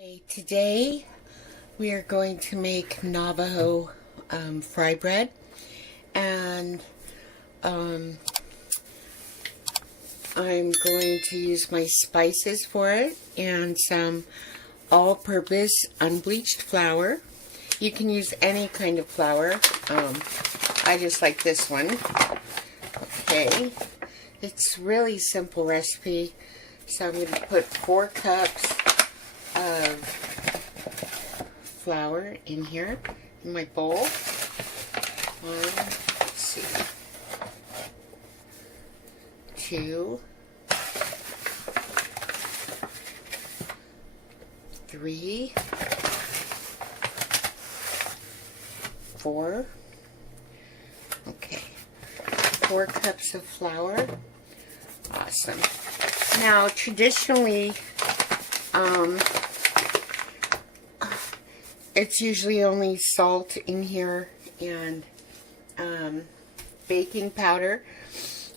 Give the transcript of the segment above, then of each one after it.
Okay, today we are going to make Navajo fry bread, and I'm going to use my spices for it and some all-purpose unbleached flour. You can use any kind of flour. I just like this one. Okay, it's really simple recipe. So I'm going to put 4 cups of flour in here in my bowl. Let's see, 2, 3, 4. Okay, 4 cups of flour. Awesome. Now, traditionally, it's usually only salt in here and baking powder,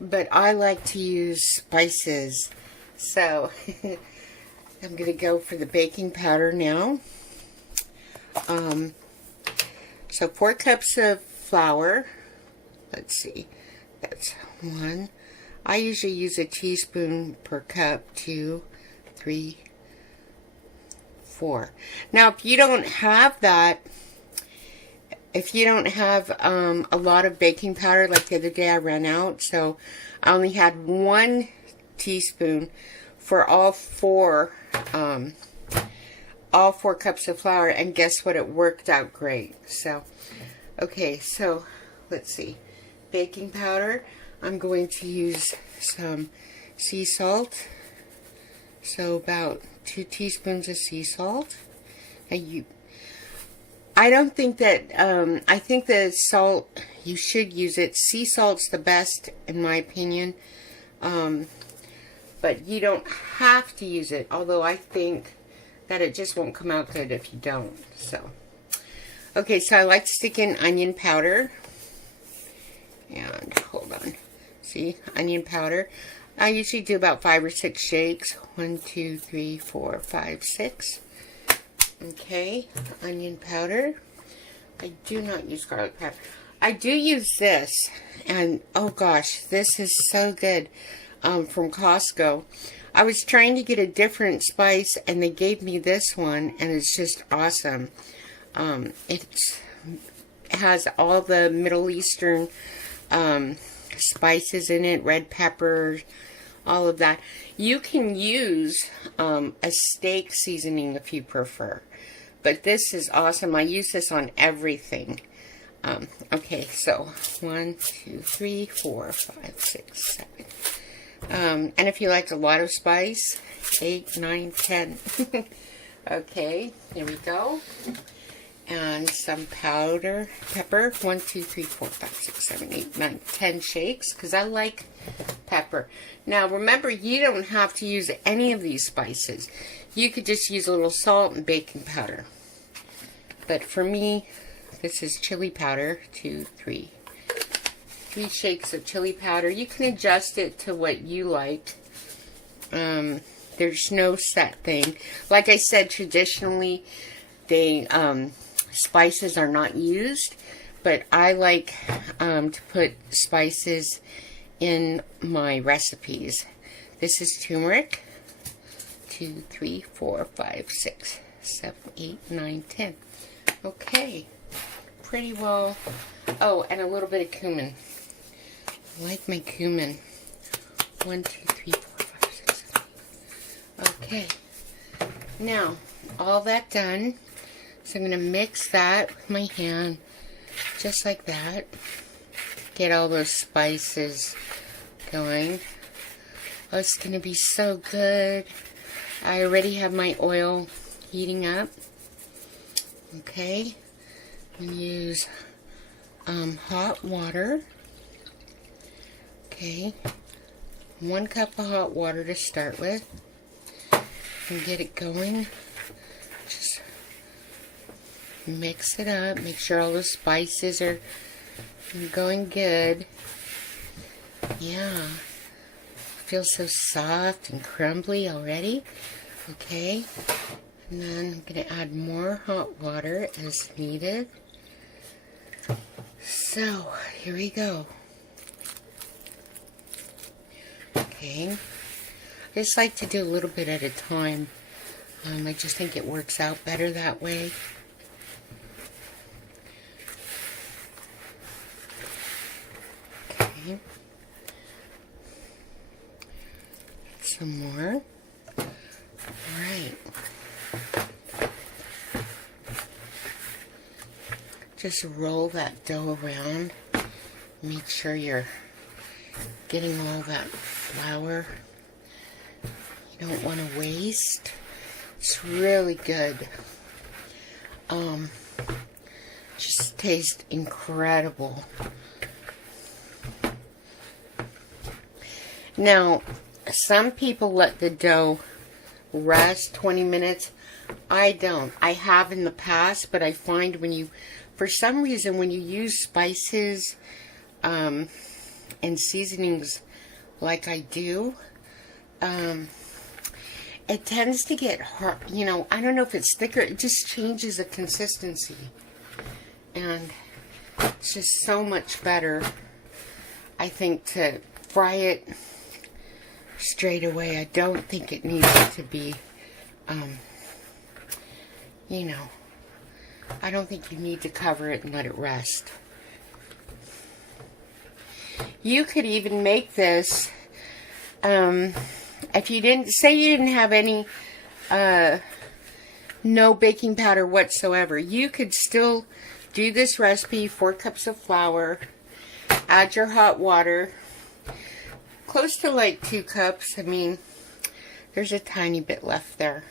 but I like to use spices, so I'm going to go for the baking powder now. So 4 cups of flour. Let's see, that's 1. I usually use a teaspoon per cup. 2, 3, 4. Now, if you don't have that, if you don't have a lot of baking powder, like the other day I ran out, so I only had 1 teaspoon for all 4 cups of flour, and guess what? It worked out great. So, okay, so let's see. Baking powder. I'm going to use some sea salt. So about 2 teaspoons of sea salt. I don't think that, I think the salt, you should use it. Sea salt's the best, in my opinion. But you don't have to use it, although I think that it just won't come out good if you don't. So, okay, so I like to stick in onion powder. And, hold on. See, onion powder. I usually do about 5 or 6 shakes. 1, 2, 3, 4, 5, 6. Okay, onion powder. I do not use garlic powder. I do use this, and oh gosh, this is so good, from Costco. I was trying to get a different spice, and they gave me this one, and it's just awesome. It has all the Middle Eastern spices in it, red pepper, all of that. You can use a steak seasoning if you prefer, but this is awesome. I use this on everything. Okay, so 1, 2, 3, 4, 5, 6, 7. And if you like a lot of spice, 8, 9, 10. Okay, here we go. And some powder pepper. 1, 2, 3, 4, 5, 6, 7, 8, 9, 10 shakes, because I like pepper. Now remember, you don't have to use any of these spices. You could just use a little salt and baking powder. But for me, this is chili powder. 2, 3 shakes of chili powder. You can adjust it to what you like. There's no set thing. Like I said, traditionally, they spices are not used, but I like to put spices in my recipes. This is turmeric. 2, 3, 4, 5, 6, 7, 8, 9, 10. Okay, pretty well. Oh, and a little bit of cumin. I like my cumin. 1, 2, 3, 4, 5, 6, 7, 8. Okay, now all that done. So I'm going to mix that with my hand, just like that. Get all those spices going. Oh, it's going to be so good. I already have my oil heating up. Okay. I'm going to use hot water. Okay. 1 cup of hot water to start with. And get it going. Just mix it up. Make sure all the spices are going good. Yeah. Feels so soft and crumbly already. Okay. And then I'm going to add more hot water as needed. So, here we go. Okay. I just like to do a little bit at a time. I just think it works out better that way. Okay. Some more. Alright. Just roll that dough around. Make sure you're getting all that flour. You don't want to waste. It's really good. Just tastes incredible. Now, some people let the dough rest 20 minutes. I don't. I have in the past, but I find when you, for some reason, when you use spices and seasonings like I do, it tends to get hard. You know, I don't know if it's thicker. It just changes the consistency. And it's just so much better, I think, to fry it straight away. I don't think it needs to be, you know, I don't think you need to cover it and let it rest. You could even make this, if you didn't, say you didn't have any, no baking powder whatsoever, you could still do this recipe, 4 cups of flour, add your hot water, close to like 2 cups, I mean, there's a tiny bit left there,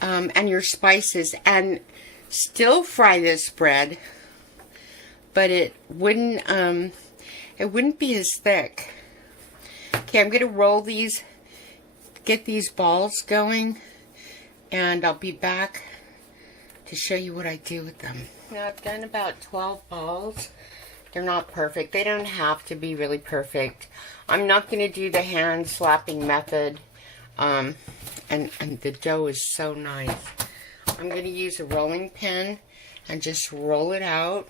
and your spices, and still fry this bread, but it wouldn't be as thick. Okay, I'm going to roll these, get these balls going, and I'll be back to show you what I do with them. Now I've done about 12 balls. They're not perfect. They don't have to be really perfect. I'm not going to do the hand slapping method, and the dough is so nice. I'm going to use a rolling pin and just roll it out.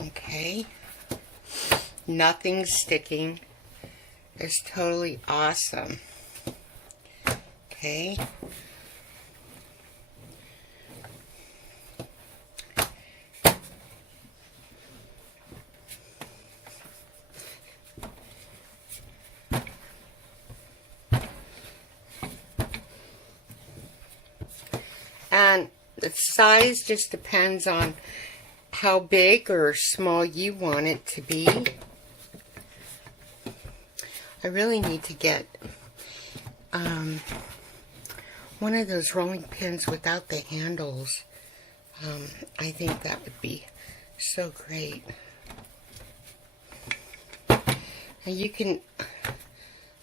Okay. Nothing's sticking. It's totally awesome. Okay. And the size just depends on how big or small you want it to be. I really need to get one of those rolling pins without the handles. I think that would be so great. And you can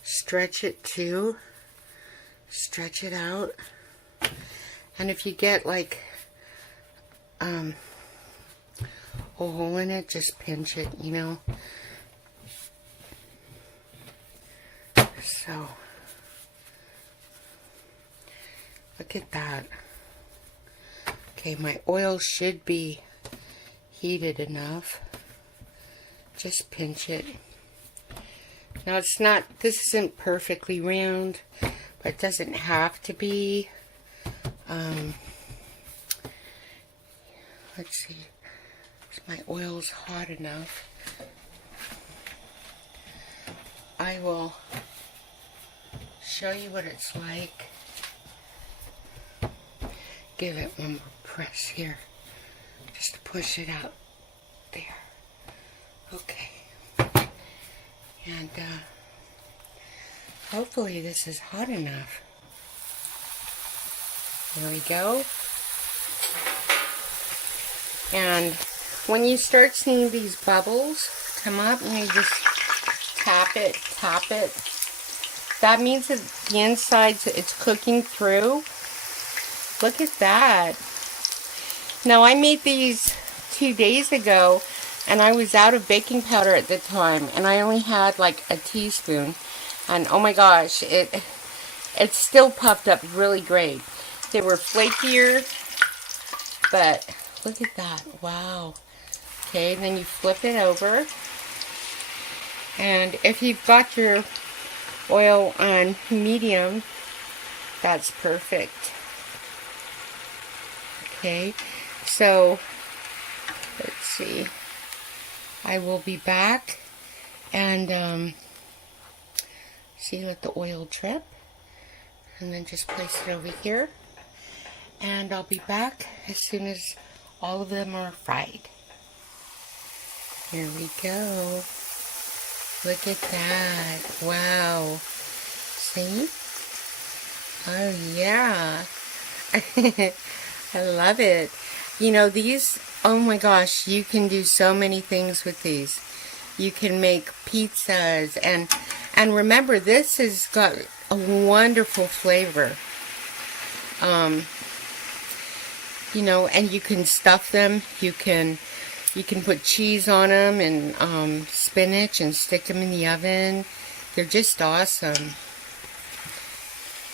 stretch it too. Stretch it out. And if you get like a hole in it, just pinch it, you know. So, look at that. Okay, my oil should be heated enough. Just pinch it. Now it's not, this isn't perfectly round, but it doesn't have to be. Let's see, if my oil's hot enough, I will show you what it's like. Give it one more press here, just to push it out there. Okay, and hopefully this is hot enough. There we go. And when you start seeing these bubbles come up, and you just tap it. That means that the inside, it's cooking through. Look at that. Now, I made these 2 days ago, and I was out of baking powder at the time, and I only had like a teaspoon. And oh my gosh, it still puffed up really great. They were flakier, but look at that. Wow. Okay, then you flip it over. And if you've got your oil on medium, that's perfect. Okay, so let's see. I will be back and see, let the oil drip, and then just place it over here. And I'll be back as soon as all of them are fried. Here we go. Look at that. Wow. See? Oh, yeah. I love it. You know, these, oh my gosh, you can do so many things with these. You can make pizzas, and remember, this has got a wonderful flavor. You know, and you can stuff them. You can put cheese on them and spinach and stick them in the oven. They're just awesome.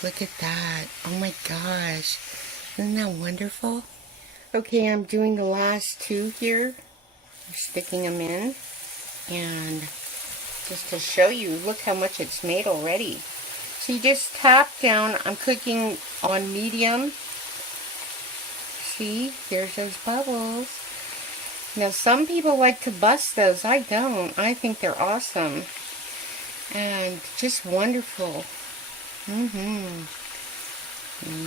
Look at that. Oh my gosh. Isn't that wonderful? Okay, I'm doing the last two here. I'm sticking them in. And just to show you, look how much it's made already. So you just tap down. I'm cooking on medium. See, there's those bubbles. Now, some people like to bust those. I don't. I think they're awesome. And just wonderful.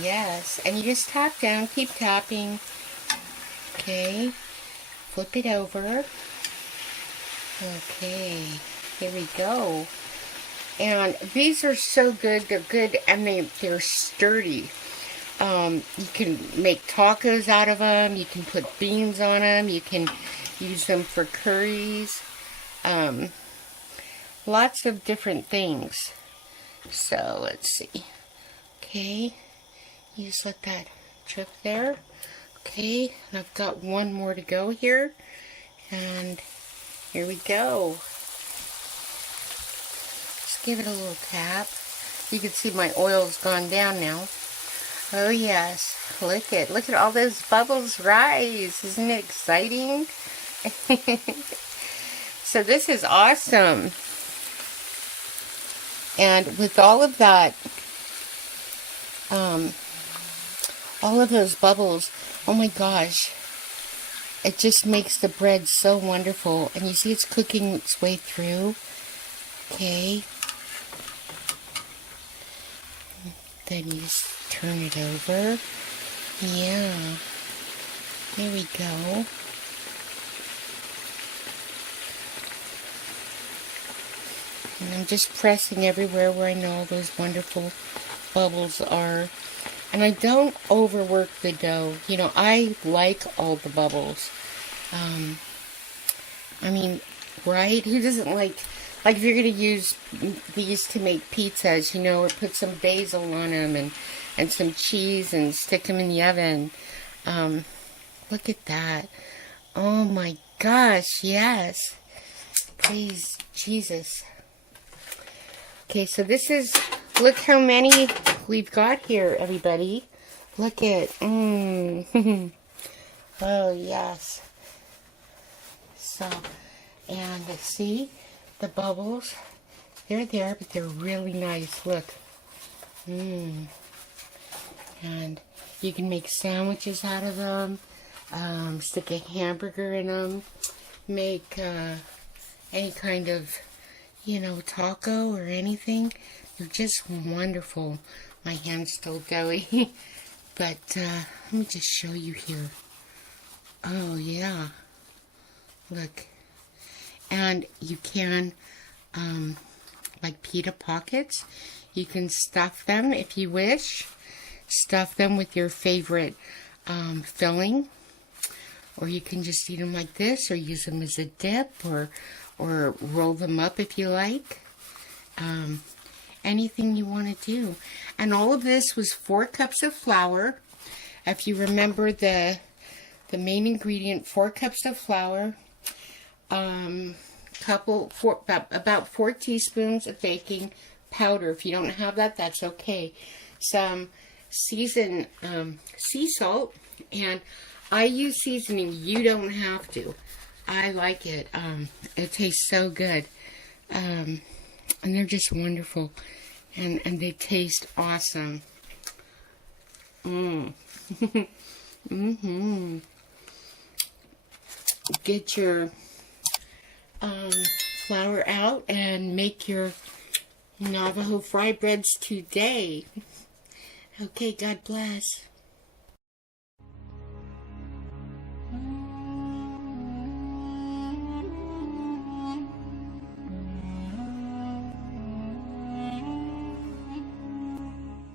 Yes. And you just tap down. Keep tapping. Okay. Flip it over. Okay. Here we go. And these are so good. They're good, and they're sturdy. You can make tacos out of them. You can put beans on them. You can use them for curries. Lots of different things. So, let's see. Okay. You just let that drip there. Okay. And I've got one more to go here. And here we go. Just give it a little tap. You can see my oil's gone down now. Oh yes, look at all those bubbles rise. Isn't it exciting? So this is awesome. And with all of that, all of those bubbles, oh my gosh, it just makes the bread so wonderful. And you see it's cooking its way through. Okay. Then you just turn it over. Yeah. There we go. And I'm just pressing everywhere where I know those wonderful bubbles are. And I don't overwork the dough. You know, I like all the bubbles. I mean, right? Who doesn't like if you're going to use these to make pizzas, you know, or put some basil on them and some cheese and stick them in the oven. Look at that. Oh my gosh, yes. Please, Jesus. Okay, so this is, look how many we've got here, everybody. Look at, oh yes. So, and see, the bubbles, they're there, but they're really nice. Look. And you can make sandwiches out of them, stick a hamburger in them, make any kind of, you know, taco or anything. They're just wonderful. My hand's still doughy. But let me just show you here. Oh, yeah. Look. And you can, like pita pockets, you can stuff them if you wish. Stuff them with your favorite filling. Or you can just eat them like this, or use them as a dip, or roll them up if you like. Anything you want to do. And all of this was 4 cups of flour. If you remember the main ingredient, 4 cups of flour, about 4 teaspoons of baking powder. If you don't have that, that's okay. Some seasoned sea salt, and I use seasoning. You don't have to. I like it. It tastes so good. And they're just wonderful. And they taste awesome. Mm-hmm. Get your flour out and make your Navajo fry breads today. Okay, God bless.